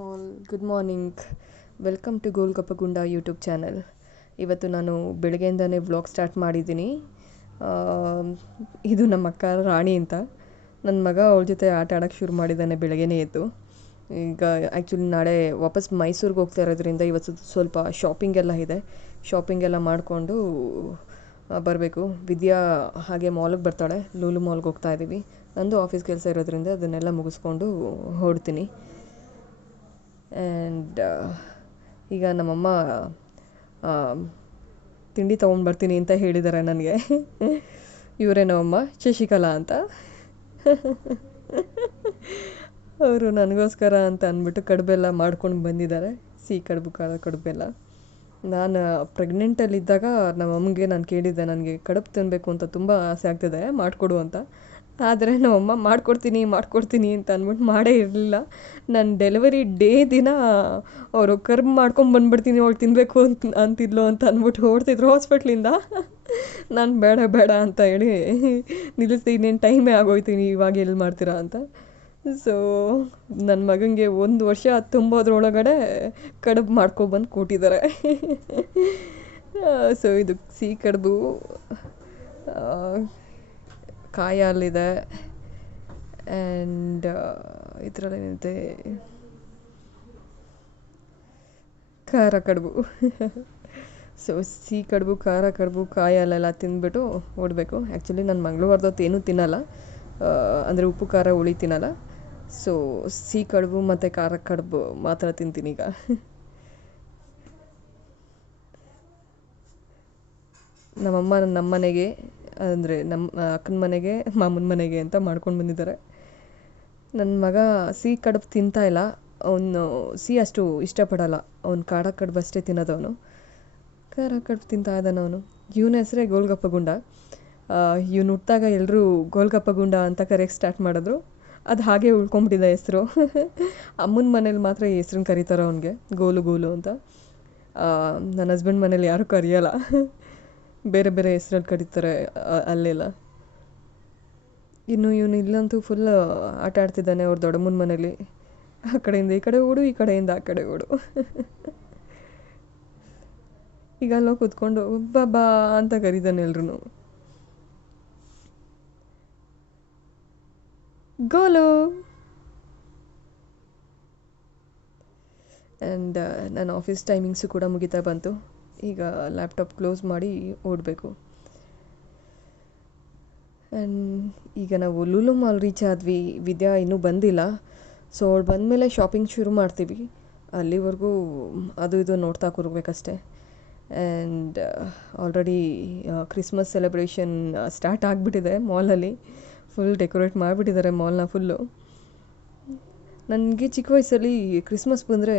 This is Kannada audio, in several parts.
All good morning. Welcome to Golgappagunda YouTube channel. ಇವತ್ತು ನಾನು ಬೆಳಗ್ಗೆಯಿಂದನೇ ವ್ಲಾಗ್ ಸ್ಟಾರ್ಟ್ ಮಾಡಿದ್ದೀನಿ. ಇದು ನಮ್ಮ ಅಕ್ಕ ರಾಣಿ ಅಂತ. ನನ್ನ ಮಗ ಅವಳ ಜೊತೆ ಆಟ ಆಡೋಕ್ಕೆ ಶುರು ಮಾಡಿದ್ದಾನೆ ಬೆಳಗ್ಗೆನೇ ಎದ್ದು. ಈಗ ಆ್ಯಕ್ಚುಲಿ ನಾಳೆ ವಾಪಸ್ ಮೈಸೂರಿಗೆ ಹೋಗ್ತಾ ಇರೋದ್ರಿಂದ ಇವತ್ತು ಸ್ವಲ್ಪ ಶಾಪಿಂಗ್ ಎಲ್ಲ ಇದೆ. ಶಾಪಿಂಗ್ ಎಲ್ಲ ಮಾಡಿಕೊಂಡು ಬರಬೇಕು. ವಿದ್ಯಾ ಹಾಗೆ ಮಾಲ್ಗೆ ಬರ್ತಾಳೆ. ಲೂಲು ಮಾಲ್ಗೆ ಹೋಗ್ತಾ ಇದ್ದೀವಿ. ನಂದು ಆಫೀಸ್ ಕೆಲಸ ಇರೋದ್ರಿಂದ ಅದನ್ನೆಲ್ಲ ಮುಗಿಸ್ಕೊಂಡು ಹೊರಡ್ತೀನಿ. ಆ್ಯಂಡ್ ಈಗ ನಮ್ಮಮ್ಮ ತಿಂಡಿ ತೊಗೊಂಡ್ಬರ್ತೀನಿ ಅಂತ ಹೇಳಿದ್ದಾರೆ ನನಗೆ. ಇವರೇ ನಮ್ಮಮ್ಮ, ಶಶಿಕಲಾ ಅಂತ. ಅವರು ನನಗೋಸ್ಕರ ಅಂತ ಅಂದ್ಬಿಟ್ಟು ಕಡುಬೆಲ್ಲ ಮಾಡ್ಕೊಂಡು ಬಂದಿದ್ದಾರೆ. ಸಿಹಿ ಕಡುಬು, ಖಾರ ಕಡುಬೆಲ್ಲ. ನಾನು ಪ್ರೆಗ್ನೆಂಟಲ್ಲಿದ್ದಾಗ ನಮ್ಮಮ್ಮಗೆ ನಾನು ಕೇಳಿದ್ದೆ, ನನಗೆ ಕಡುಬು ತಿನ್ನಬೇಕು ಅಂತ ತುಂಬ ಆಸೆ ಆಗ್ತಿದೆ, ಮಾಡಿಕೊಡು ಅಂತ. ಆದರೆ ನಮ್ಮಮ್ಮ ಮಾಡ್ಕೊಡ್ತೀನಿ ಅಂತ ಅಂದ್ಬಿಟ್ಟು ಮಾಡೇ ಇರಲಿಲ್ಲ. ನನ್ನ ಡೆಲಿವರಿ ಡೇ ದಿನ ಅವರು ಕರ್ಬ್ ಮಾಡ್ಕೊಂಬಂದ್ಬಿಡ್ತೀನಿ, ಅವಳು ತಿನ್ನಬೇಕು ಅಂತಿದ್ಲು ಅಂತ ಅಂದ್ಬಿಟ್ಟು ಓಡ್ತಿದ್ರು ಹಾಸ್ಪಿಟ್ಲಿಂದ. ನಾನು ಬೇಡ ಅಂತ ಹೇಳಿ ನಿಲ್ಲಿಸ್ತೀನಿ, ಇನ್ನೇನು ಟೈಮೇ ಆಗೋಯ್ತೀನಿ, ಇವಾಗ ಎಲ್ಲಿ ಮಾಡ್ತೀರಾ ಅಂತ. ಸೊ ನನ್ನ ಮಗನಿಗೆ 1 ವರ್ಷ ತುಂಬೋದ್ರೊಳಗಡೆ ಕಡುಬು ಮಾಡ್ಕೊಬಂದು ಕೊಟ್ಟಿದ್ದಾರೆ. ಸೊ ಇದು ಸಿಹಿ ಕಡುಬು, ಕಾಯಿ ಹಾಲಿದೆ, ಆ್ಯಂಡ್ ಇದರಲ್ಲೇನಿದೆ ಖಾರ ಕಡುಬು. ಸೊ ಸಿಹಿ ಕಡುಬು, ಖಾರ ಕಡುಬು, ಕಾಯಿ ಹಾಲೆಲ್ಲ ತಿಂದ್ಬಿಟ್ಟು ಓಡಬೇಕು. ಆ್ಯಕ್ಚುಲಿ ನಾನು ಮಂಗಳವಾರದೊತ್ತು ಏನೂ ತಿನ್ನಲ್ಲ, ಅಂದರೆ ಉಪ್ಪು ಖಾರ ಹುಳಿ ತಿನ್ನಲ್ಲ. ಸೊ ಸಿಹಿ ಕಡುಬು ಮತ್ತು ಖಾರ ಕಡುಬು ಮಾತ್ರ ತಿಂತೀನಿ ಈಗ. ನಮ್ಮಮ್ಮ ನಮ್ಮ ಮನೆಗೆ, ಅಂದರೆ ನಮ್ಮ ಅಕ್ಕನ ಮನೆಗೆ, ಮಾಮನ ಮನೆಗೆ ಅಂತ ಮಾಡ್ಕೊಂಡು ಬಂದಿದ್ದಾರೆ. ನನ್ನ ಮಗ ಸಿಹಿ ಕಡುಬು ತಿಂತಾಯಿಲ್ಲ. ಅವನು ಸಿಹಿ ಅಷ್ಟು ಇಷ್ಟಪಡಲ್ಲ. ಅವ್ನು ಖಾರ ಕಡುಬು ಅಷ್ಟೇ ತಿನ್ನೋದವನು. ಖಾರ ಕಡುಬು ತಿಂತಾ ಇದ್ದಾನೆ ಅವನು. ಇವನ ಹೆಸರೇ ಗೋಲ್ಗಪ್ಪಗುಂಡ. ಇವನು ಹುಟ್ಟಿದಾಗ ಎಲ್ಲರೂ ಗೋಲ್ಗಪ್ಪಗುಂಡ ಅಂತ ಕರೆಯೋಕ್ಕೆ ಸ್ಟಾರ್ಟ್ ಮಾಡಿದ್ರು. ಅದು ಹಾಗೆ ಉಳ್ಕೊಂಬಿಟ್ಟಿದೆ ಹೆಸರು. ಅಮ್ಮನ ಮನೇಲಿ ಮಾತ್ರ ಈ ಹೆಸ್ರನ್ನ ಕರೀತಾರೆ ಅವನಿಗೆ, ಗೋಲು ಅಂತ. ನನ್ನ ಹಸ್ಬೆಂಡ್ ಮನೇಲಿ ಯಾರೂ ಕರೆಯೋಲ್ಲ, ಬೇರೆ ಬೇರೆ ಹೆಸ್ರಲ್ಲಿ ಕರೀತಾರೆ ಅಲ್ಲೆಲ್ಲ. ಇನ್ನು ಇವನು ಇಲ್ಲಂತೂ ಫುಲ್ ಆಟ ಆಡ್ತಿದ್ದಾನೆ ಅವ್ರ ದೊಡ್ಡಮ್ಮನ ಮನೇಲಿ. ಆ ಕಡೆಯಿಂದ ಈ ಕಡೆ ಓಡು, ಈ ಕಡೆಯಿಂದ ಆ ಕಡೆ ಓಡು. ಈಗ ಅಲ್ಲೋ ಕೂತ್ಕೊಂಡು ಬಾ ಅಂತ ಕರೀತಾನೆ ಎಲ್ರೂ. ಗೋಲು. ಆ್ಯಂಡ್ ನನ್ನ ಆಫೀಸ್ ಟೈಮಿಂಗ್ಸು ಕೂಡ ಮುಗಿತಾ ಬಂತು. ಈಗ ಲ್ಯಾಪ್ಟಾಪ್ ಕ್ಲೋಸ್ ಮಾಡಿ ಓಡಬೇಕು. ಆ್ಯಂಡ್ ಈಗ ನಾವು ಲೂಲು ಮಾಲ್ ರೀಚ್ ಆದ್ವಿ. ವಿದ್ಯಾ ಇನ್ನೂ ಬಂದಿಲ್ಲ. ಸೊ ಅವಳು ಬಂದಮೇಲೆ ಶಾಪಿಂಗ್ ಶುರು ಮಾಡ್ತೀವಿ. ಅಲ್ಲಿವರೆಗೂ ಅದು ಇದು ನೋಡ್ತಾ ಕೂರ್ಬೇಕಷ್ಟೆ. And already Christmas celebration start ಆಗಿಬಿಟ್ಟಿದೆ ಮಾಲಲ್ಲಿ. ಫುಲ್ ಡೆಕೋರೇಟ್ ಮಾಡಿಬಿಟ್ಟಿದ್ದಾರೆ ಮಾಲ್ನ ಫುಲ್ಲು. ನನಗೆ ಚಿಕ್ಕ ವಯಸ್ಸಲ್ಲಿ ಕ್ರಿಸ್ಮಸ್ ಬಂದರೆ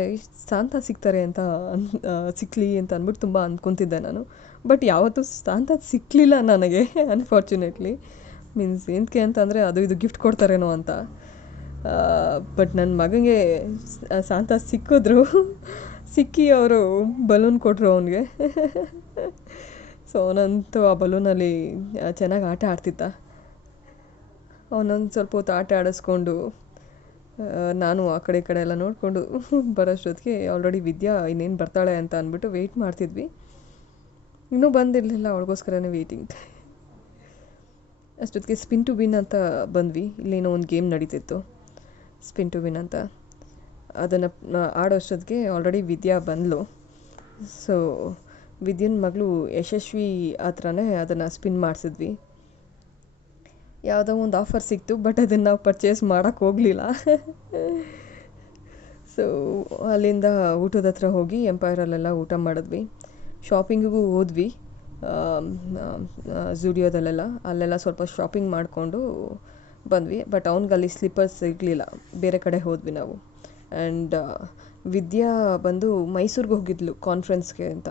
ಸಾಂತಾ ಸಿಗ್ತಾರೆ ಅಂತ ಸಿಕ್ಕಲಿ ಅಂತ ಅಂದ್ಬಿಟ್ಟು ತುಂಬ ಅಂದ್ಕೊತಿದ್ದೆ ನಾನು. ಬಟ್ ಯಾವತ್ತೂ ಸಾಂತಾ ಸಿಕ್ಕಲಿಲ್ಲ ನನಗೆ, ಅನ್ಫಾರ್ಚುನೇಟ್ಲಿ. ಮೀನ್ಸ್ ಏನಕ್ಕೆ ಅಂತಂದರೆ ಅದು ಇದು ಗಿಫ್ಟ್ ಕೊಡ್ತಾರೇನೋ ಅಂತ. ಬಟ್ ನನ್ನ ಮಗನಿಗೆ ಸಾಂತಾ ಸಿಕ್ಕಿ ಅವರು ಬಲೂನ್ ಕೊಟ್ಟರು ಅವನಿಗೆ. ಸೊ ಅವನಂತೂ ಆ ಬಲೂನಲ್ಲಿ ಚೆನ್ನಾಗಿ ಆಟ ಆಡ್ತಿದ್ದ. ಅವನೊಂದು ಸ್ವಲ್ಪ ಹೊತ್ತು ಆಟ ಆಡಿಸ್ಕೊಂಡು ನಾನು ಆ ಕಡೆ ಈ ಕಡೆ ಎಲ್ಲ ನೋಡಿಕೊಂಡು ಬರೋಷ್ಟೊತ್ತಿಗೆ ಆಲ್ರೆಡಿ ವಿದ್ಯಾ ಇನ್ನೇನು ಬರ್ತಾಳೆ ಅಂತ ಅಂದ್ಬಿಟ್ಟು ವೆಯ್ಟ್ ಮಾಡ್ತಿದ್ವಿ. ಇನ್ನೂ ಬಂದಿರಲಿಲ್ಲ, ಅವಳಿಗೋಸ್ಕರನೇ ವೆಯ್ಟಿಂಗ್. ಅಷ್ಟೊತ್ತಿಗೆ ಸ್ಪಿನ್ ಟು ವಿನ್ ಅಂತ ಬಂದ್ವಿ. ಇಲ್ಲೇನೋ ಒಂದು ಗೇಮ್ ನಡೀತಿತ್ತು, ಸ್ಪಿನ್ ಟು ವಿನ್ ಅಂತ. ಅದನ್ನು ಆಡೋಷ್ಟೊತ್ತಿಗೆ ಆಲ್ರೆಡಿ ವಿದ್ಯಾ ಬಂದಳು. ಸೊ ವಿದ್ಯನ ಮಗಳು ಯಶಸ್ವಿ ಹತ್ರನೇ ಅದನ್ನು ಸ್ಪಿನ್ ಮಾಡಿಸಿದ್ವಿ. ಯಾವುದೋ ಒಂದು ಆಫರ್ ಸಿಕ್ತು, ಬಟ್ ಅದನ್ನು ನಾವು ಪರ್ಚೇಸ್ ಮಾಡೋಕ್ಕೆ ಹೋಗಲಿಲ್ಲ. ಸೊ ಅಲ್ಲಿಂದ ಊಟದ ಹತ್ರ ಹೋಗಿ ಎಂಪೈರಲ್ಲೆಲ್ಲ ಊಟ ಮಾಡಿದ್ವಿ. ಶಾಪಿಂಗಿಗೂ ಹೋದ್ವಿ, ಝೂಡಿಯೋದಲ್ಲೆಲ್ಲ. ಅಲ್ಲೆಲ್ಲ ಸ್ವಲ್ಪ ಶಾಪಿಂಗ್ ಮಾಡಿಕೊಂಡು ಬಂದ್ವಿ. ಬಟ್ ಅವ್ನಿಗೆ ಸ್ಲಿಪ್ಪರ್ಸ್ ಸಿಗಲಿಲ್ಲ, ಬೇರೆ ಕಡೆ ಹೋದ್ವಿ ನಾವು. ಆ್ಯಂಡ್ ವಿದ್ಯಾ ಬಂದು ಮೈಸೂರಿಗೆ ಹೋಗಿದ್ಲು ಕಾನ್ಫರೆನ್ಸ್ಗೆ ಅಂತ,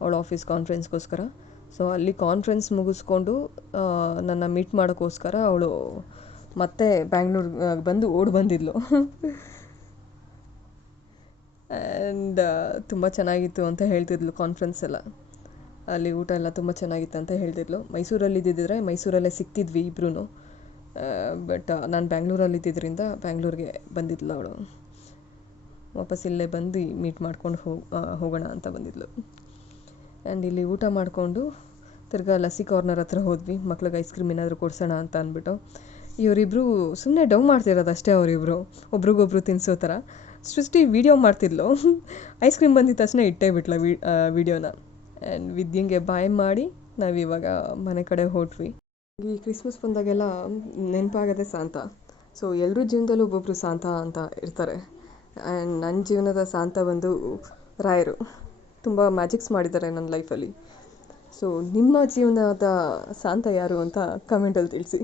ಅವಳ ಆಫೀಸ್ ಕಾನ್ಫರೆನ್ಸ್ಗೋಸ್ಕರ. ಸೊ ಅಲ್ಲಿ ಕಾನ್ಫರೆನ್ಸ್ ಮುಗಿಸ್ಕೊಂಡು ನನ್ನ ಮೀಟ್ ಮಾಡೋಕ್ಕೋಸ್ಕರ ಅವಳು ಮತ್ತೆ ಬ್ಯಾಂಗ್ಳೂರಿಗೆ ಬಂದು ಬಂದಿದ್ಲು. ಆ್ಯಂಡ್ ತುಂಬ ಚೆನ್ನಾಗಿತ್ತು ಅಂತ ಹೇಳ್ತಿದ್ಲು ಕಾನ್ಫರೆನ್ಸ್ ಎಲ್ಲ. ಅಲ್ಲಿ ಊಟ ಎಲ್ಲ ತುಂಬ ಚೆನ್ನಾಗಿತ್ತು ಅಂತ ಹೇಳ್ತಿದ್ಲು. ಮೈಸೂರಲ್ಲಿ ಇದ್ದಿದ್ದರೆ ಮೈಸೂರಲ್ಲೇ ಸಿಗ್ತಿದ್ವಿ ಇಬ್ಬರೂ. ಬಟ್ ನಾನು ಬ್ಯಾಂಗ್ಳೂರಲ್ಲಿ ಇದ್ದಿದ್ದರಿಂದ ಬ್ಯಾಂಗ್ಳೂರಿಗೆ ಬಂದಿದ್ಲು ಅವಳು. ವಾಪಸ್ ಇಲ್ಲೇ ಬಂದು ಮೀಟ್ ಮಾಡ್ಕೊಂಡು ಹೋಗೋಣ ಅಂತ ಬಂದಿದ್ಲು. ಆ್ಯಂಡ್ ಇಲ್ಲಿ ಊಟ ಮಾಡಿಕೊಂಡು ತಿರ್ಗಾ ಲಸ್ಸಿ ಕಾರ್ನರ್ ಹತ್ರ ಹೋದ್ವಿ. ಮಕ್ಳಿಗೆ ಐಸ್ ಕ್ರೀಮ್ ಏನಾದರೂ ಕೊಡ್ಸೋಣ ಅಂತ ಅಂದ್ಬಿಟ್ಟು. ಇವರಿಬ್ಬರು ಸುಮ್ಮನೆ ಡವ್ ಮಾಡ್ತಿರೋದು ಅಷ್ಟೇ. ಅವರಿಬ್ಬರು ಒಬ್ರಿಗೊಬ್ರು ತಿನ್ನಿಸೋ ಥರ. ಸೃಷ್ಟಿ ವೀಡಿಯೋ ಮಾಡ್ತಿದ್ಲು. ಐಸ್ ಕ್ರೀಮ್ ಬಂದಿದ ತಕ್ಷಣ ಇಟ್ಟೇ ಬಿಟ್ಲ ವೀಡಿಯೋನ. ಆ್ಯಂಡ್ ವಿದ್ಯಂಗೆ ಬಾಯ್ ಮಾಡಿ ನಾವಿವಾಗ ಮನೆ ಕಡೆ ಹೊರಟ್ವಿ. ಈ ಕ್ರಿಸ್ಮಸ್ ಬಂದಾಗೆಲ್ಲ ನೆನಪಾಗದೆ ಸಾಂತಾ. ಸೊ ಎಲ್ಲರ ಜೀವನದಲ್ಲೂ ಒಬ್ಬೊಬ್ಬರು ಸಾಂತಾ ಅಂತ ಇರ್ತಾರೆ. ಆ್ಯಂಡ್ ನನ್ನ ಜೀವನದ ಸಾಂತಾ ಬಂದು ರಾಯರು. ತುಂಬ ಮ್ಯಾಜಿಕ್ಸ್ ಮಾಡಿದ್ದಾರೆ ನನ್ನ ಲೈಫಲ್ಲಿ. ಸೊ ನಿಮ್ಮ ಜೀವನದ ಸಾಂತಾ ಯಾರು ಅಂತ ಕಮೆಂಟಲ್ಲಿ ತಿಳಿಸಿ.